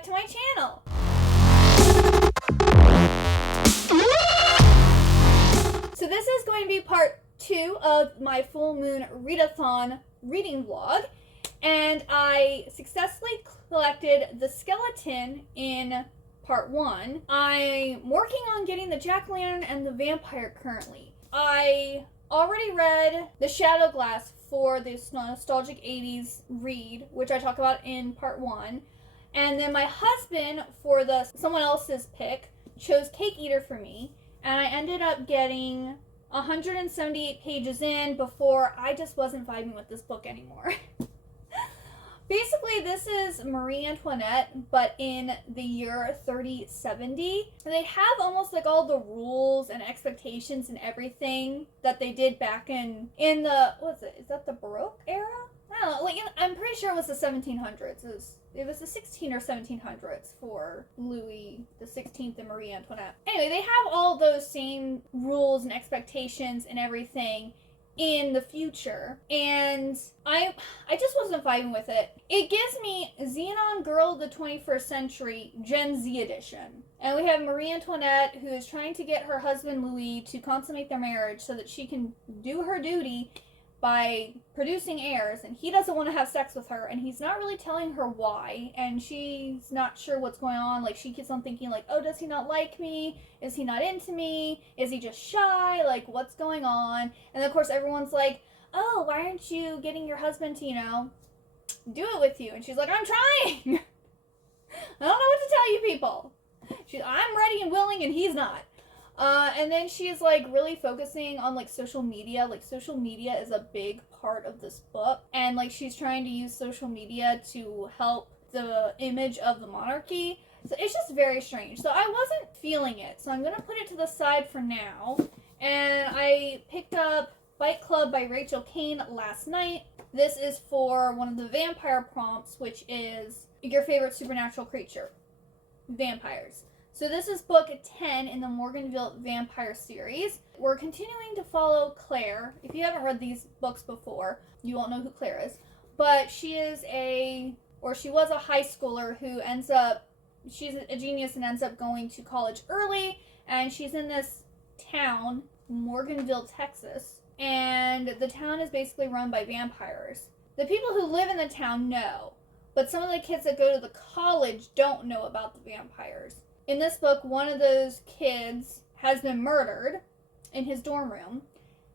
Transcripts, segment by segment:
back to my channel. So this is going to be part 2 of my full moon readathon reading vlog, and I successfully collected the skeleton in part 1. I'm working on getting the jack-o'-lantern and the vampire currently. I already read The Shadow Glass for this nostalgic 80s read, which I talk about in part 1. And then my husband, for someone else's pick, chose Cake Eater for me. And I ended up getting 178 pages in before I just wasn't vibing with this book anymore. Basically, this is Marie Antoinette, but in the year 3070. They have almost like all the rules and expectations and everything that they did back in the, what is that the Baroque era? I don't know, like, I'm pretty sure it was the 1700s. It was the 16 or 1700s for Louis the 16th and Marie Antoinette. Anyway, they have all those same rules and expectations and everything in the future, and I just wasn't vibing with it. It gives me Xenon Girl of the 21st Century Gen Z edition. And we have Marie Antoinette, who is trying to get her husband Louis to consummate their marriage so that she can do her duty by producing heirs, and he doesn't want to have sex with her, and he's not really telling her why, and she's not sure what's going on. Like, she keeps on thinking, like, oh, does he not like me? Is he not into me? Is he just shy? Like, what's going on? And of course everyone's like, oh, why aren't you getting your husband to, do it with you? And she's like, I'm trying. I don't know what to tell you people. I'm ready and willing, and he's not. And then she's like really focusing on like social media. Like, social media is a big part of this book, and like she's trying to use social media to help the image of the monarchy. So it's just very strange. So I wasn't feeling it, so I'm gonna put it to the side for now. And I picked up Fight Club by Rachel Kane last night. This is for one of the vampire prompts, which is your favorite supernatural creature, vampires. So this is book 10 in the Morganville Vampire series. We're continuing to follow Claire. If you haven't read these books before, you won't know who Claire is. But she was a high schooler who she's a genius and ends up going to college early. And she's in this town, Morganville, Texas. And the town is basically run by vampires. The people who live in the town know, but some of the kids that go to the college don't know about the vampires. In this book, one of those kids has been murdered in his dorm room,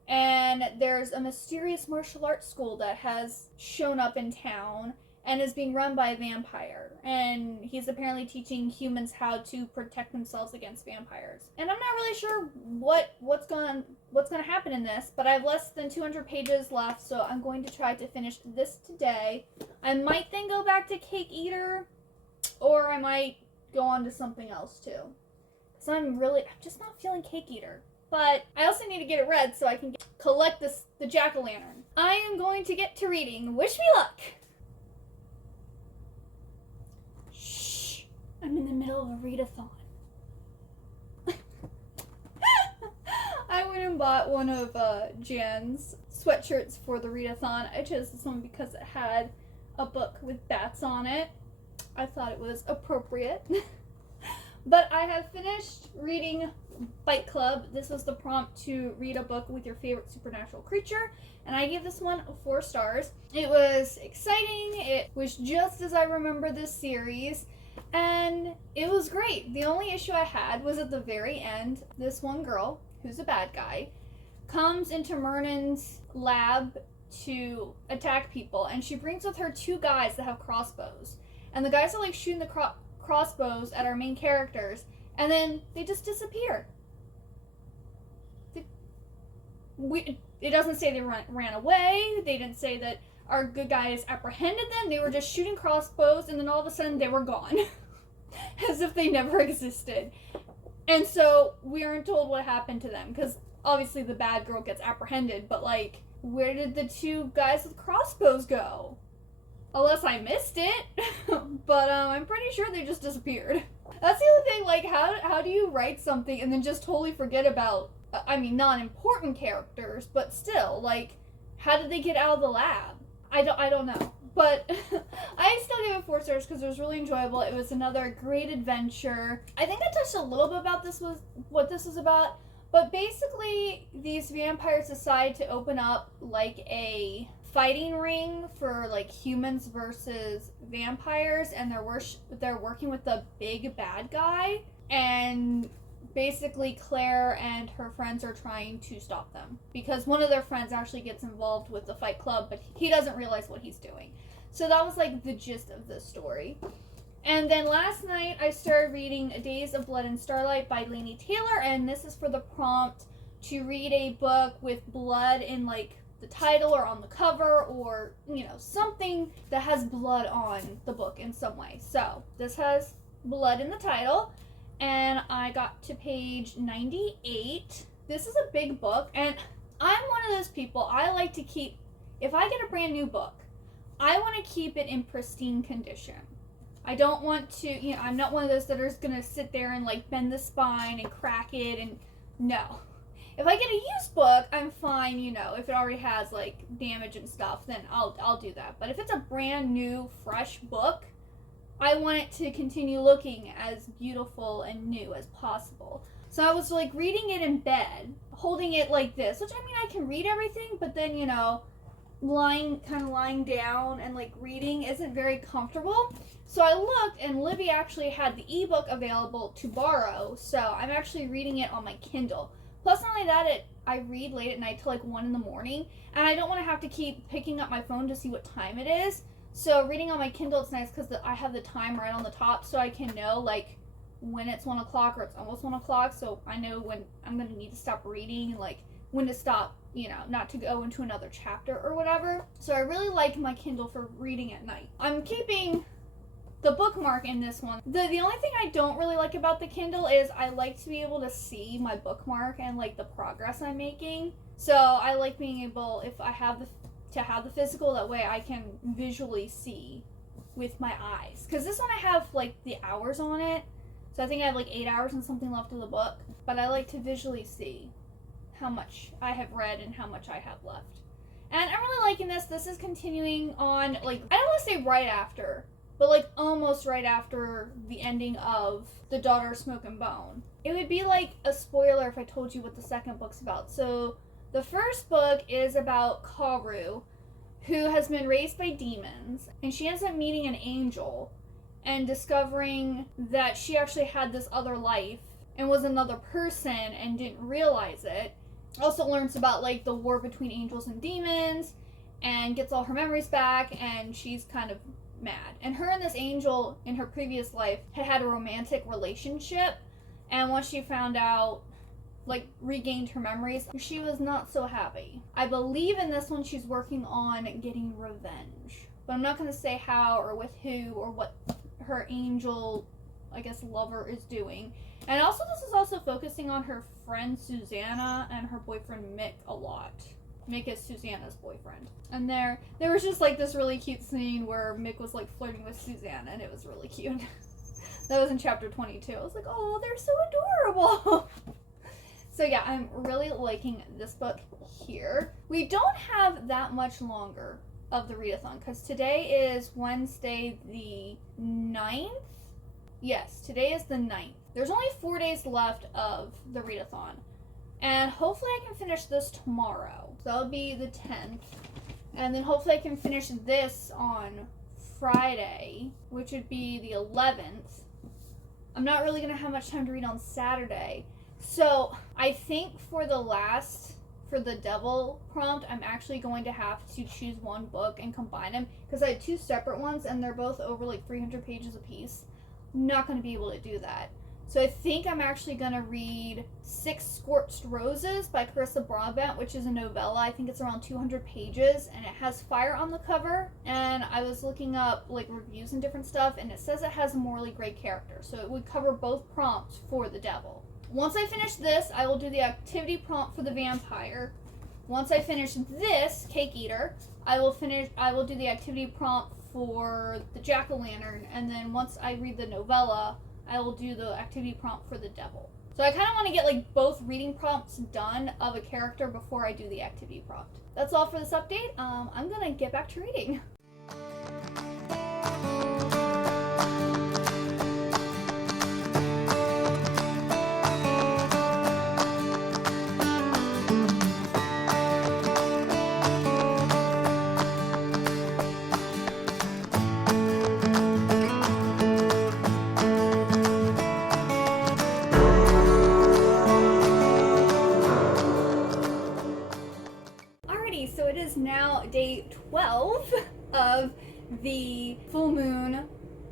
and there's a mysterious martial arts school that has shown up in town and is being run by a vampire, and he's apparently teaching humans how to protect themselves against vampires. And I'm not really sure what's gonna happen in this, but I have less than 200 pages left, so I'm going to try to finish this today. I might then go back to Cake Eater, or I might go on to something else too, because I'm just not feeling Cake Eater. But I also need to get it read so I can collect the jack-o'-lantern. I am going to get to reading. Wish me luck. Shh, I'm in the middle of a readathon. I went and bought one of Jan's sweatshirts for the readathon. I chose this one because it had a book with bats on it. I thought it was appropriate. But I have finished reading Fight Club. This was the prompt to read a book with your favorite supernatural creature, and I gave this one 4 stars. It was exciting. It was just as I remember this series, and it was great. The only issue I had was at the very end, this one girl, who's a bad guy, comes into Mernan's lab to attack people, and she brings with her 2 guys that have crossbows. And the guys are like shooting the crossbows at our main characters, and then they just disappear. It doesn't say they ran away. They didn't say that our good guys apprehended them. They were just shooting crossbows, and then all of a sudden they were gone. As if they never existed. And so we aren't told what happened to them, because obviously the bad girl gets apprehended, but like, where did the 2 guys with crossbows go? Unless I missed it, but I'm pretty sure they just disappeared. That's the other thing, like, how do you write something and then just totally forget about, non-important characters, but still, like, how did they get out of the lab? I don't know. But I still give it 4 stars because it was really enjoyable. It was another great adventure. I think I touched a little bit about what this was about, but basically these vampires decide to open up like a fighting ring for like humans versus vampires, and they're working with the big bad guy, and basically Claire and her friends are trying to stop them because one of their friends actually gets involved with the fight club, but he doesn't realize what he's doing. So that was like the gist of the story. And then last night I started reading Days of Blood and Starlight by Laini Taylor, and this is for the prompt to read a book with blood in like the title or on the cover, or something that has blood on the book in some way. So this has blood in the title, and I got to page 98. This is a big book, and I'm one of those people, I like to keep, if I get a brand new book, I want to keep it in pristine condition. I don't want to, I'm not one of those that are going to sit there and like bend the spine and crack it, and no. If I get a used book, I'm fine, if it already has like damage and stuff, then I'll do that. But if it's a brand new, fresh book, I want it to continue looking as beautiful and new as possible. So I was like reading it in bed, holding it like this, which I mean I can read everything, but then lying down and like reading isn't very comfortable. So I looked, and Libby actually had the ebook available to borrow, so I'm actually reading it on my Kindle. Plus, not only that, I read late at night till like 1 in the morning, and I don't want to have to keep picking up my phone to see what time it is. So reading on my Kindle, it's nice because I have the time right on the top, so I can know like when it's 1 o'clock or it's almost 1 o'clock, so I know when I'm going to need to stop reading and like when to stop, not to go into another chapter or whatever. So I really like my Kindle for reading at night. I'm keeping the bookmark in this one. The only thing I don't really like about the Kindle is I like to be able to see my bookmark and like the progress I'm making. So I like being able, if I have the physical, that way I can visually see with my eyes. Because this one I have like the hours on it. So I think I have like 8 hours and something left of the book. But I like to visually see how much I have read and how much I have left. And I'm really liking this. This is continuing on, like, I don't want to say right after, but like almost right after the ending of The Daughter of Smoke and Bone. It would be like a spoiler if I told you what the second book's about. So the first book is about Karu, who has been raised by demons, and she ends up meeting an angel and discovering that she actually had this other life and was another person and didn't realize it. Also learns about like the war between angels and demons, and gets all her memories back, and she's kind of mad. And her and this angel in her previous life had a romantic relationship, and once she found out, like, regained her memories, she was not so happy. I believe in this one she's working on getting revenge, but I'm not going to say how or with who or what her angel, I guess, lover is doing. And also this is also focusing on her friend Susanna and her boyfriend Mick a lot. Mick is Susanna's boyfriend. And there was just like this really cute scene where Mick was like flirting with Susanna, and it was really cute. That was in chapter 22. I was like, oh, they're so adorable. So yeah, I'm really liking this book here. We don't have that much longer of the readathon because today is Wednesday the 9th. Yes, today is the 9th. There's only 4 days left of the readathon. And hopefully I can finish this tomorrow. So that'll be the 10th. And then hopefully I can finish this on Friday, which would be the 11th. I'm not really going to have much time to read on Saturday. So I think for the devil prompt, I'm actually going to have to choose one book and combine them. Because I had 2 separate ones and they're both over like 300 pages a piece. Not going to be able to do that. So I think I'm actually going to read 6 Scorched Roses by Carissa Broadbent, which is a novella. I think it's around 200 pages, and it has fire on the cover. And I was looking up like reviews and different stuff, and it says it has a morally gray character. So it would cover both prompts for the devil. Once I finish this, I will do the activity prompt for the vampire. Once I finish this, Cake Eater, I will do the activity prompt for the jack-o'-lantern, and then once I read the novella, I will do the activity prompt for the devil. So I kind of want to get like both reading prompts done of a character before I do the activity prompt. That's all for this update. I'm gonna get back to reading.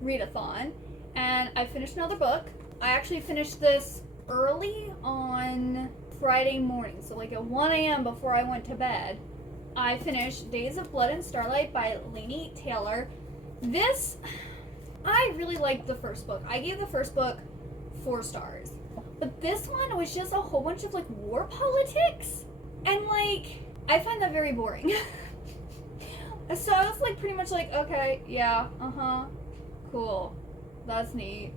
Readathon, and I finished another book. I actually finished this early on Friday morning, so like at 1 a.m. before I went to bed. I finished Days of Blood and Starlight by Laini Taylor. This, I really liked the first book. I gave the first book 4 stars. But this one was just a whole bunch of like war politics. And like, I find that very boring. So I was like pretty much like, okay, yeah, cool. That's neat.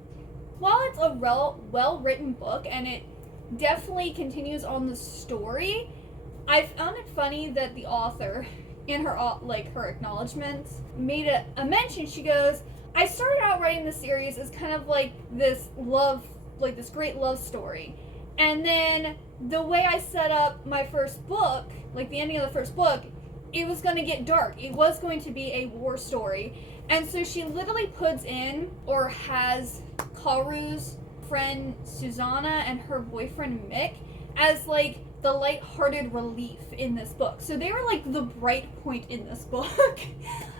While it's a well-written book and it definitely continues on the story, I found it funny that the author, in her her acknowledgments, made a mention. She goes, I started out writing the series as kind of like this love, like this great love story. And then the way I set up my first book, like the ending of the first book, it was going to get dark. It was going to be a war story. And so she literally puts in, or has, Karu's friend Susanna and her boyfriend Mick as like the lighthearted relief in this book. So they were like the bright point in this book.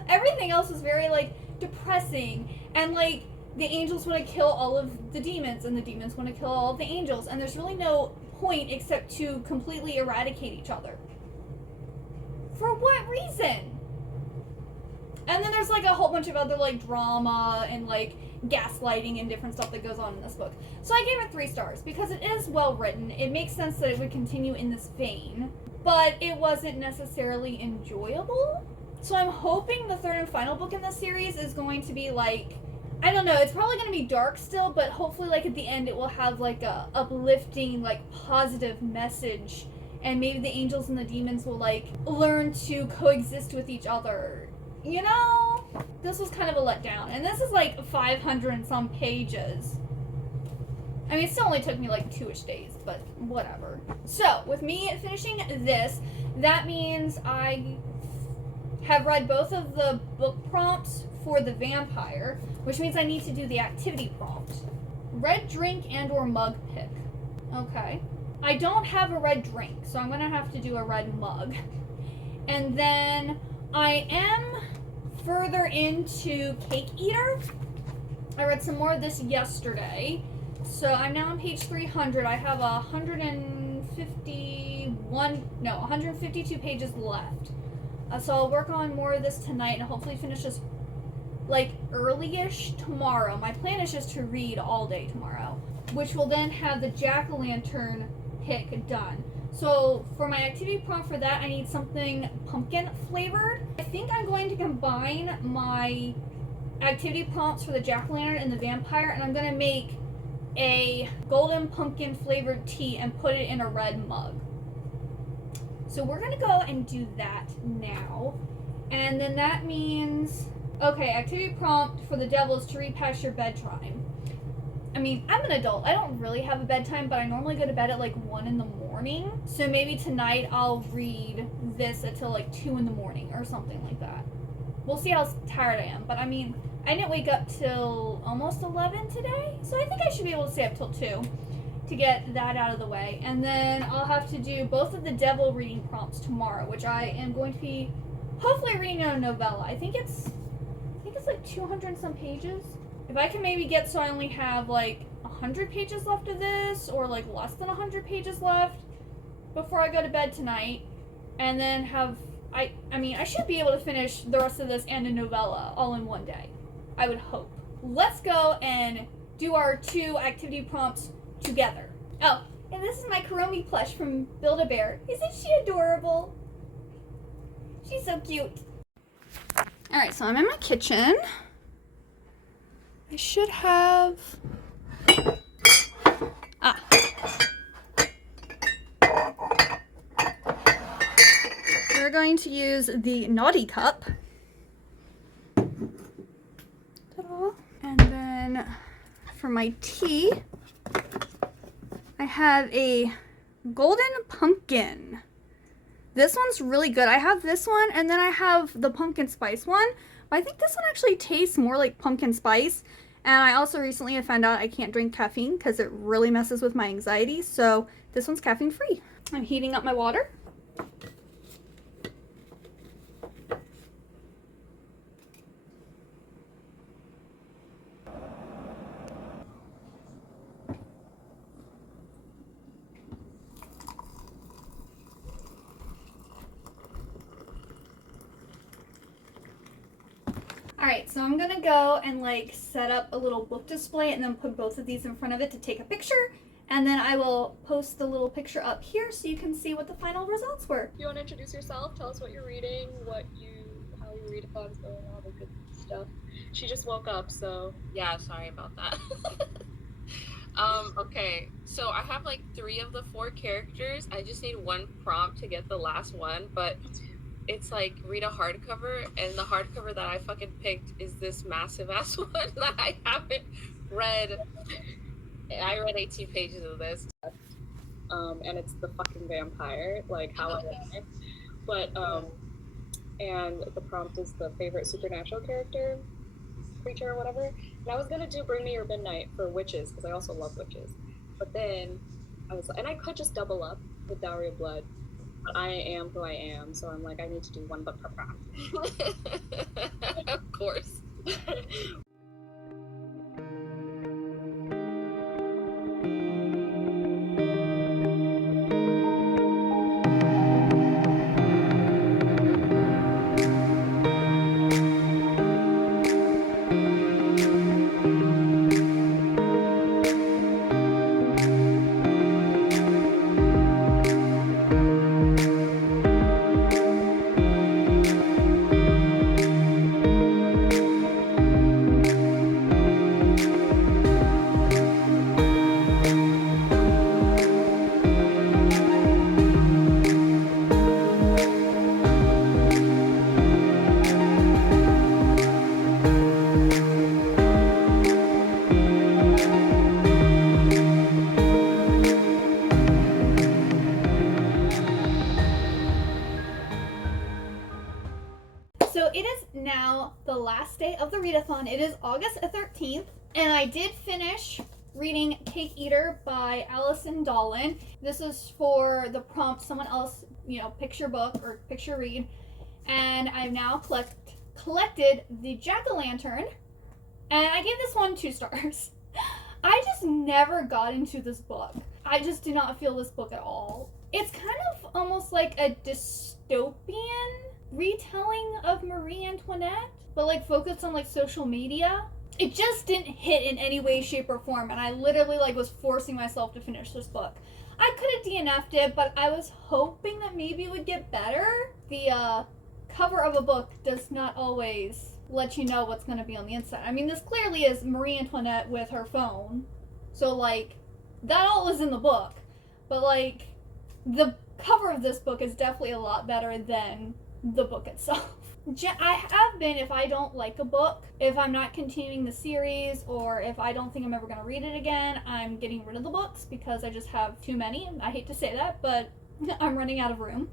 Everything else was very like depressing, and like the angels want to kill all of the demons and the demons want to kill all of the angels, and there's really no point except to completely eradicate each other. For what reason? And then there's like a whole bunch of other like drama and like gaslighting and different stuff that goes on in this book. So I gave it 3 stars because it is well written. It makes sense that it would continue in this vein, but it wasn't necessarily enjoyable. So I'm hoping the 3rd and final book in this series is going to be like, I don't know, it's probably going to be dark still, but hopefully like at the end it will have like a uplifting, like positive message, and maybe the angels and the demons will like learn to coexist with each other. You know, this was kind of a letdown, and this is like 500 and some pages. I mean, it still only took me like 2-ish days, but whatever. So, with me finishing this, that means I have read both of the book prompts for the vampire, which means I need to do the activity prompt. Red drink and or mug pick. Okay. I don't have a red drink, so I'm going to have to do a red mug. And then I am further into Cake Eater. I read some more of this yesterday. So I'm now on page 300. I have 152 pages left. So I'll work on more of this tonight and hopefully finish this like early-ish tomorrow. My plan is just to read all day tomorrow, which will then have the jack-o'-lantern pick done. So for my activity prompt for that, I need something pumpkin flavored. I think I'm going to combine my activity prompts for the jack-o'-lantern and the vampire, and I'm going to make a golden pumpkin flavored tea and put it in a red mug. So we're going to go and do that now. And then that means, okay, activity prompt for the devil is to read past your bedtime. I mean, I'm an adult. I don't really have a bedtime, but I normally go to bed at like 1 in the morning. So maybe tonight I'll read this until like 2 in the morning or something like that. We'll see how tired I am. But I mean, I didn't wake up till almost 11 today. So I think I should be able to stay up till 2 to get that out of the way. And then I'll have to do both of the devil reading prompts tomorrow, which I am going to be hopefully reading a novella. I think it's like 200 and some pages. If I can maybe get so I only have like 100 pages left of this, or like less than 100 pages left before I go to bed tonight, and then have, I mean, I should be able to finish the rest of this and a novella all in one day. I would hope. Let's go and do our 2 activity prompts together. Oh, and this is my Kuromi plush from Build-A-Bear. Isn't she adorable? She's so cute. Alright, so I'm in my kitchen. I should have... We're going to use the Naughty Cup. Ta-da. And then for my tea, I have a golden pumpkin. This one's really good. I have this one, and then I have the pumpkin spice one. But I think this one actually tastes more like pumpkin spice. And I also recently have found out I can't drink caffeine because it really messes with my anxiety. So this one's caffeine free. I'm heating up my water. Alright, so I'm gonna go and like set up a little book display and then put both of these in front of it to take a picture. And then I will post the little picture up here so you can see what the final results were. You want to introduce yourself? Tell us what you're reading, how your readathon's going, all the good stuff. She just woke up, so yeah, sorry about that. Okay, so I have like 3 of the 4 characters. I just need 1 prompt to get the last one, but it's like read a hardcover, and the hardcover that I fucking picked is this massive ass one that I haven't read. I read 18 pages of this, and it's the fucking vampire, like how I read it. But and the prompt is the favorite supernatural creature or whatever. And I was gonna do Bring Me Your Midnight for witches because I also love witches. But then I could just double up with Dowry of Blood. But I am who I am, so I'm like, I need to do 1 book per prompt. Of course. So it is now the last day of the readathon. It is August 13th, and I did finish reading Cake Eater by Allison Dolan. This is for the prompt, someone else, picture book or picture read. And I've now collected the Jack-o'-lantern, and I gave this one 2 stars. I just never got into this book. I just do not feel this book at all. It's kind of almost like a dystopian retelling of Marie Antoinette, but like focused on like social media. It just didn't hit in any way, shape, or form, and I literally like was forcing myself to finish this book. I could have DNF'd it, but I was hoping that maybe it would get better. The cover of a book does not always let you know what's going to be on the inside. I mean, this clearly is Marie Antoinette with her phone, so like that all is in the book, but like the cover of this book is definitely a lot better than the book itself. I have been, if I don't like a book, if I'm not continuing the series, or if I don't think I'm ever going to read it again, I'm getting rid of the books because I just have too many. I hate to say that, but I'm running out of room.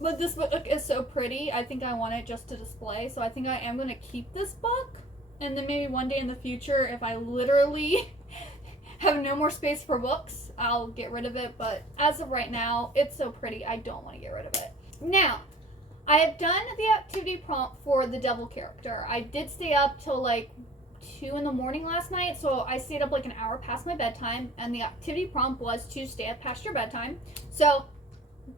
But this book is so pretty, I think I want it just to display, so I think I am going to keep this book, and then maybe one day in the future, if I literally have no more space for books, I'll get rid of it, but as of right now, it's so pretty, I don't want to get rid of it. Now, I have done the activity prompt for the devil character. I did stay up till like 2 in the morning last night, so I stayed up like an hour past my bedtime, and the activity prompt was to stay up past your bedtime. So,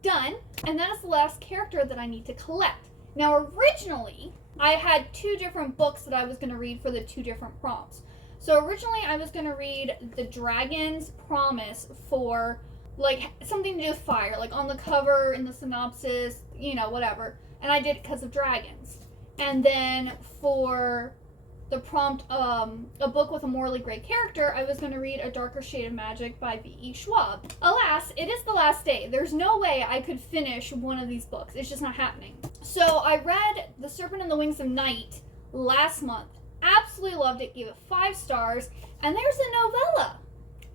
done. And that is the last character that I need to collect. Now, originally, I had 2 different books that I was going to read for the 2 different prompts. So, originally, I was going to read The Dragon's Promise for like something to do with fire, like on the cover, in the synopsis, whatever. And I did it because of dragons. And then for the prompt, a book with a morally gray character, I was going to read A Darker Shade of Magic by V.E. Schwab. Alas, it is the last day. There's no way I could finish one of these books. It's just not happening. So I read The Serpent and the Wings of Night last month. Absolutely loved it. Gave it 5 stars. And there's a novella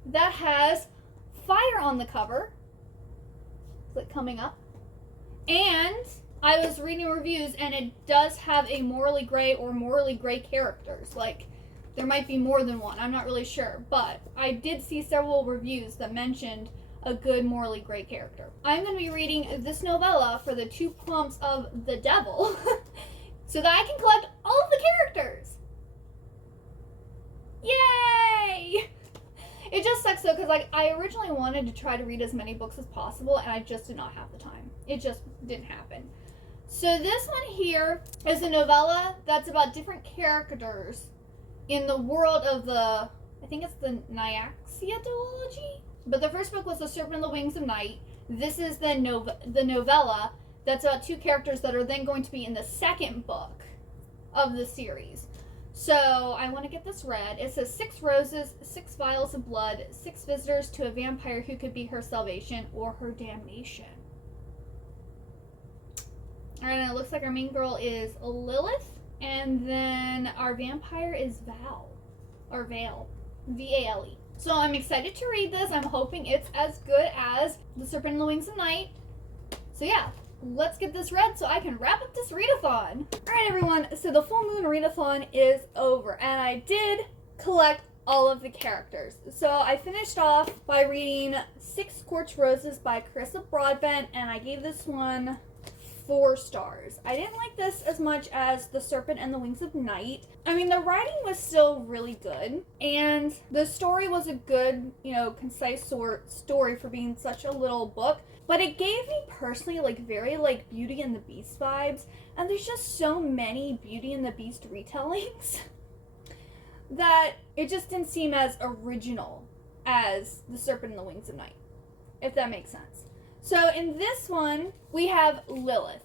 that has fire on the cover. Is it coming up? And I was reading reviews, and it does have a morally gray or morally gray characters. Like, there might be more than one. I'm not really sure. But I did see several reviews that mentioned a good morally gray character. I'm going to be reading this novella for the 2 prompts of the devil so that I can collect all of the characters. Yay! It just sucks though, because like I originally wanted to try to read as many books as possible, and I just did not have the time. It just didn't happen. So this one here is a novella that's about different characters in the world of the, I think it's the Nyaxia duology. But the first book was The Serpent and the Wings of Night. This is the novella that's about two characters that are then going to be in the second book of the series. So I want to get this read. It says 6 roses, 6 vials of blood, 6 visitors to a vampire who could be her salvation or her damnation. Alright, and it looks like our main girl is Lilith, and then our vampire is Val. Or Vale. V-A-L-E. So I'm excited to read this. I'm hoping it's as good as The Serpent and the Wings of Night. So yeah, let's get this read so I can wrap up this readathon. Alright everyone, so the full Moon Readathon is over, and I did collect all of the characters. So I finished off by reading 6 Scorched Roses by Carissa Broadbent, and I gave this one 4 stars. I didn't like this as much as The Serpent and the Wings of Night. I mean, the writing was still really good, and the story was a good, concise story for being such a little book, but it gave me personally, very, Beauty and the Beast vibes, and there's just so many Beauty and the Beast retellings that it just didn't seem as original as The Serpent and the Wings of Night, if that makes sense. So in this one, we have Lilith,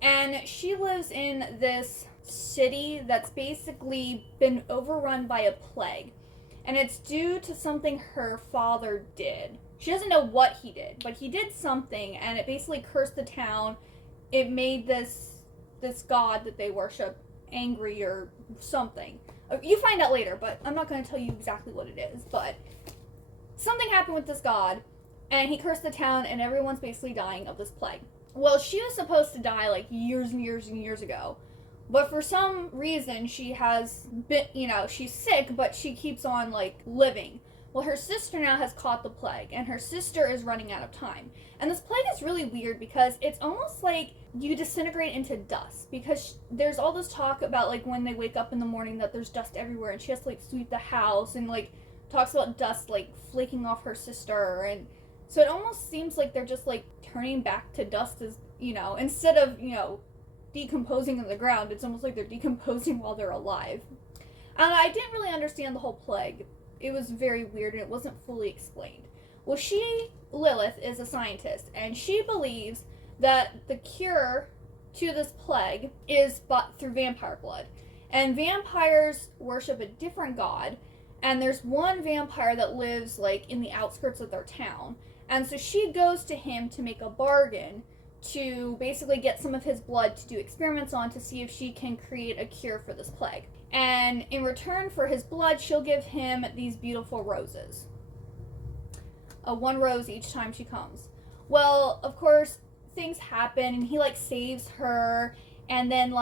and she lives in this city that's basically been overrun by a plague, and it's due to something her father did. She doesn't know what he did, but he did something, and it basically cursed the town. It made this god that they worship angry or something. You find out later, but I'm not going to tell you exactly what it is, but something happened with this god, and he cursed the town, and everyone's basically dying of this plague. Well, she was supposed to die, years and years and years ago. But for some reason, she has been, she's sick, but she keeps on, living. Well, her sister now has caught the plague, and her sister is running out of time. And this plague is really weird because it's almost like you disintegrate into dust. Because there's all this talk about, when they wake up in the morning that there's dust everywhere, and she has to, sweep the house, and, talks about dust, flaking off her sister, and so it almost seems like they're just, turning back to dust as, instead of, decomposing in the ground, it's almost like they're decomposing while they're alive. And I didn't really understand the whole plague. It was very weird, and it wasn't fully explained. Well, Lilith, is a scientist, and she believes that the cure to this plague is through vampire blood. And vampires worship a different god, and there's one vampire that lives, in the outskirts of their town. And so she goes to him to make a bargain to basically get some of his blood to do experiments on to see if she can create a cure for this plague. And in return for his blood, she'll give him these beautiful roses. 1 rose each time she comes. Well, of course, things happen, and he, saves her, and then,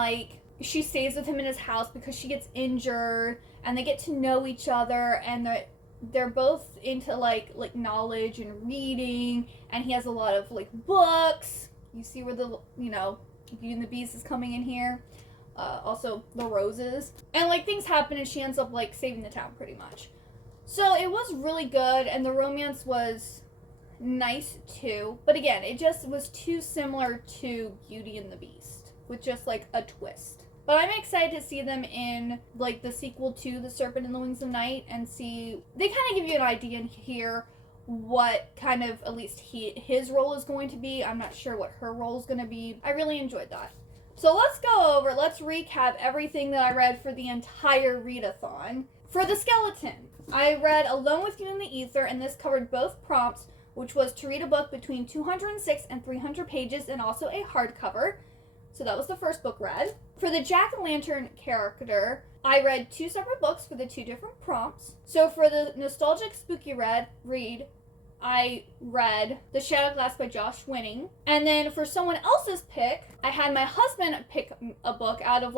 she stays with him in his house because she gets injured, and they get to know each other, and they're both into knowledge and reading, and he has a lot of books. You see where the Beauty and the Beast is coming in here. Also the roses, and things happen, and she ends up saving the town pretty much. So it was really good, and the romance was nice too. But again, it just was too similar to Beauty and the Beast with just a twist. But I'm excited to see them in, the sequel to The Serpent and the Wings of Night, and see, they kind of give you an idea in here what kind of, at least his role is going to be. I'm not sure what her role is going to be. I really enjoyed that. So let's recap everything that I read for the entire readathon. For the skeleton, I read Alone with You in the Ether, and this covered both prompts, which was to read a book between 206 and 300 pages, and also a hardcover. So that was the first book read. For the Jack-o'-lantern character, I read 2 separate books for the 2 different prompts. So for the nostalgic spooky read, I read The Shadow Glass by Josh Winning. And then for someone else's pick, I had my husband pick a book out of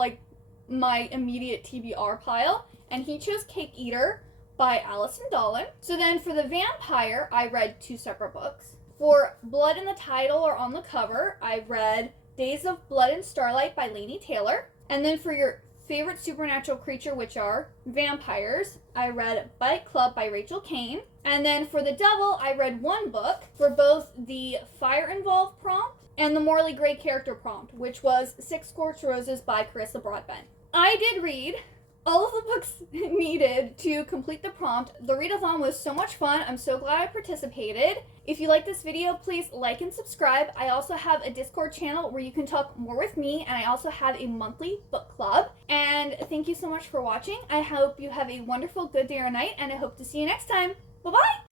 my immediate TBR pile, and he chose Cake Eater by Alison Dolan. So then for the vampire, I read 2 separate books. For Blood in the Title or on the cover, I read Days of Blood and Starlight by Laini Taylor. And then for your favorite supernatural creature, which are vampires, I read Fight Club by Rachel Kane. And then for the devil, I read 1 book for both the fire involved prompt and the Morley Gray character prompt, which was Six Scorched Roses by Carissa Broadbent. I did read all of the books needed to complete the prompt. The readathon was so much fun. I'm so glad I participated. If you like this video, please like and subscribe. I also have a Discord channel where you can talk more with me, and I also have a monthly book club. And thank you so much for watching. I hope you have a wonderful good day or night, and I hope to see you next time. Bye-bye!